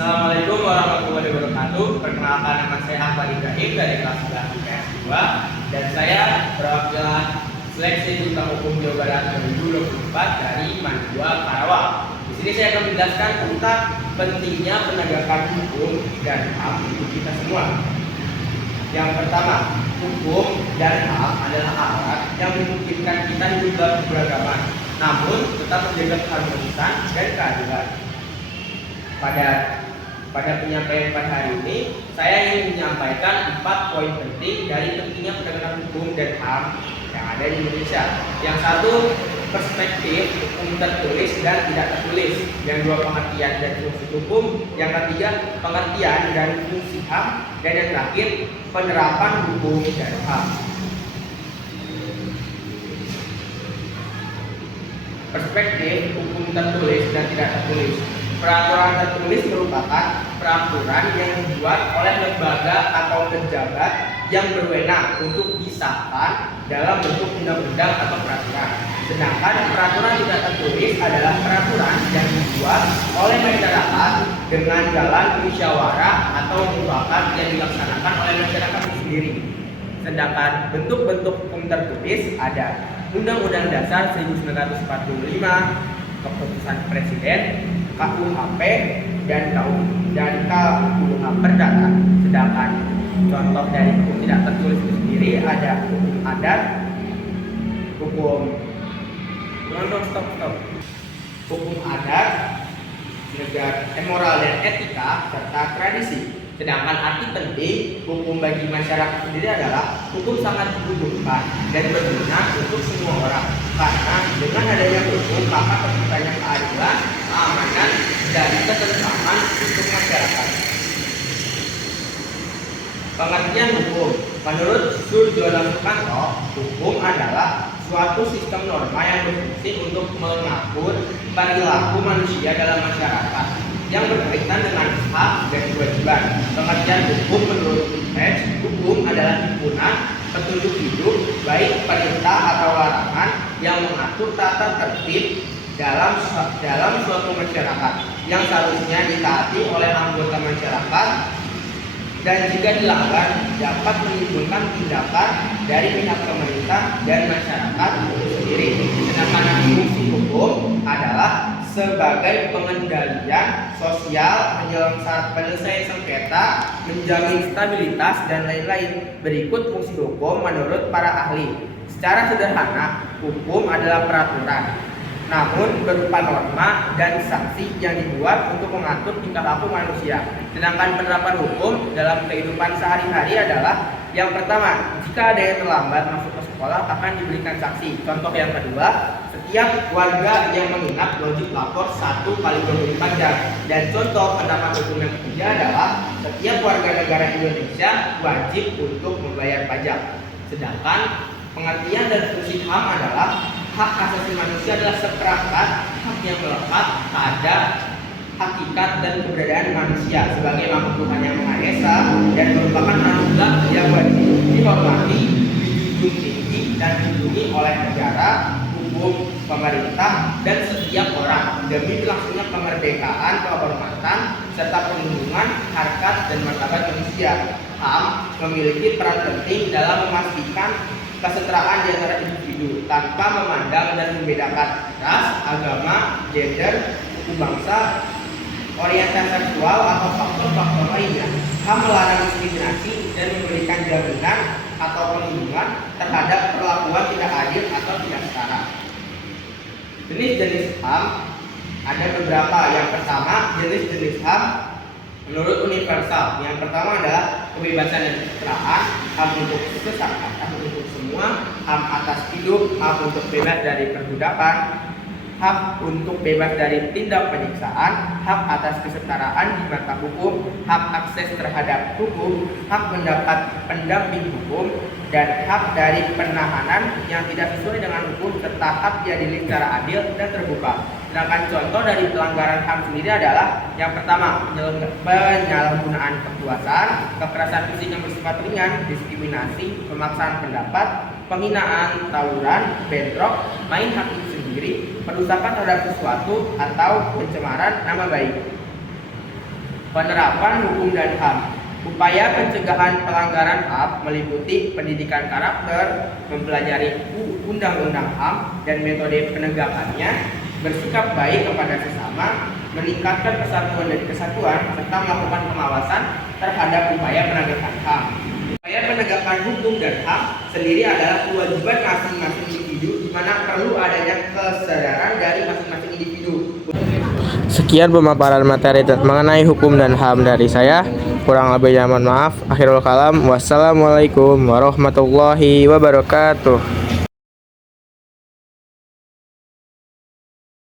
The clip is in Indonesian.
Assalamualaikum warahmatullahi wabarakatuh. Perkenalkan, nama saya Ahmad Ibrahim dari kelas 11 IPS 2 dan saya perwakilan seleksi Duta Hukum Jawa Barat 2024 dari Mandua, Karawang. Di sini saya akan menjelaskan tentang pentingnya penegakan hukum dan HAM untuk kita semua. Yang pertama, hukum dan HAM adalah alat yang memungkinkan kita hidup dalam keberagaman, namun tetap menjaga keharmonisan dan keadilan. Pada penyampaian pada hari ini, saya ingin menyampaikan 4 poin penting dari pentingnya penegakan hukum dan HAM yang ada di Indonesia. Yang satu, perspektif hukum tertulis dan tidak tertulis. Yang dua, pengertian dan fungsi hukum. Yang ketiga, pengertian dan fungsi HAM. Dan yang terakhir, penerapan hukum dan HAM. Perspektif hukum tertulis dan tidak tertulis. Peraturan tertulis merupakan peraturan yang dibuat oleh lembaga atau pejabat yang berwenang untuk disahkan dalam bentuk undang-undang atau peraturan. Sedangkan peraturan tidak tertulis adalah peraturan yang dibuat oleh masyarakat dengan jalan musyawarah atau mufakat yang dilaksanakan oleh masyarakat sendiri. Sedangkan bentuk-bentuk hukum tertulis ada Undang-Undang Dasar 1945, Keputusan Presiden, KUHP, dan KUH Perdata. Sedangkan contoh dari hukum tidak tertulis itu sendiri ada hukum adat, hukum adat, moral dan etika, serta tradisi. Sedangkan arti penting hukum bagi masyarakat sendiri adalah hukum sangat dibutuhkan dan berguna untuk semua orang, karena dengan adanya hukum maka terciptanya keadilan, keamanan, dan ketentraman untuk masyarakat. Pengertian hukum. Menurut Surjono Sukanto, hukum adalah suatu sistem norma yang berfungsi untuk mengatur perilaku manusia dalam masyarakat yang berkaitan dengan hak dan kewajiban. Pengertian hukum menurut Utrecht, hukum adalah himpunan petunjuk hidup, baik perintah atau larangan, yang mengatur tata tertib dalam suatu masyarakat yang seharusnya ditaati oleh anggota masyarakat, dan jika dilanggar dapat menimbulkan tindakan dari pihak pemerintah dan masyarakat itu sendiri. Sedangkan fungsi hukum adalah sebagai pengendalian sosial, penyelesaian sengketa, menjamin stabilitas, dan lain-lain. Berikut fungsi hukum menurut para ahli. Secara sederhana, hukum adalah peraturan, namun berupa norma dan sanksi yang dibuat untuk mengatur tingkah laku manusia. Sedangkan penerapan hukum dalam kehidupan sehari-hari adalah yang pertama, jika ada yang terlambat masuk ke sekolah akan diberikan sanksi. Contoh yang kedua, setiap warga yang menginap wajib lapor 1 kali 24 jam. Dan contoh penerapan hukum yang ketiga adalah setiap warga negara Indonesia wajib untuk membayar pajak. Sedangkan pengertian dan fungsi HAM adalah hak asasi manusia adalah seperangkat hak yang melekat pada hakikat dan keberadaan manusia sebagai makhluk Tuhan yang Maha Esa dan merupakan anugerah yang wajib dihormati, dijunjung tinggi, dan dilindungi oleh negara, hukum, pemerintah, dan setiap orang demi berlangsungnya kemerdekaan, kehormatan, serta perlindungan harkat dan martabat manusia. HAM memiliki peran penting dalam memastikan kesetaraan di antara individu tanpa memandang dan membedakan ras, agama, gender, suku bangsa, orientasi seksual, atau faktor-faktor lainnya. HAM melarang diskriminasi dan memberikan jaminan atau perlindungan terhadap perlakuan tidak adil atau tidak setara. Jenis-jenis HAM ada beberapa. Yang pertama, jenis-jenis HAM menurut universal. Yang pertama adalah kebebasan dan kesetaraan, HAM untuk kesehatan untuk semua, HAM atas hidup, HAM untuk bebas dari perbudakan, hak untuk bebas dari tindak penyiksaan, hak atas kesetaraan di mata hukum, hak akses terhadap hukum, hak mendapat pendamping hukum, dan hak dari penahanan yang tidak sesuai dengan hukum, serta hak diadili secara adil dan terbuka. Sedangkan contoh dari pelanggaran HAM sendiri adalah yang pertama, penyalahgunaan kekuasaan, kekerasan fisik yang bersifat ringan, diskriminasi, pemaksaan pendapat, penghinaan, tawuran, bentrok, main hakim sendiri, perusakan terhadap sesuatu, atau pencemaran nama baik. Penerapan hukum dan HAM. Upaya pencegahan pelanggaran HAM meliputi pendidikan karakter, mempelajari undang-undang HAM dan metode penegakannya, bersikap baik kepada sesama, meningkatkan persatuan dan kesatuan, serta melakukan pengawasan terhadap upaya penegakan HAM. Upaya penegakan hukum dan HAM sendiri adalah kewajiban masing-masing individu di mana perlu adanya kesadaran dari masing-masing individu. Sekian pemaparan materi mengenai hukum dan HAM dari saya. Kurang lebihnya mohon maaf. Akhirul kalam. Wassalamualaikum warahmatullahi wabarakatuh.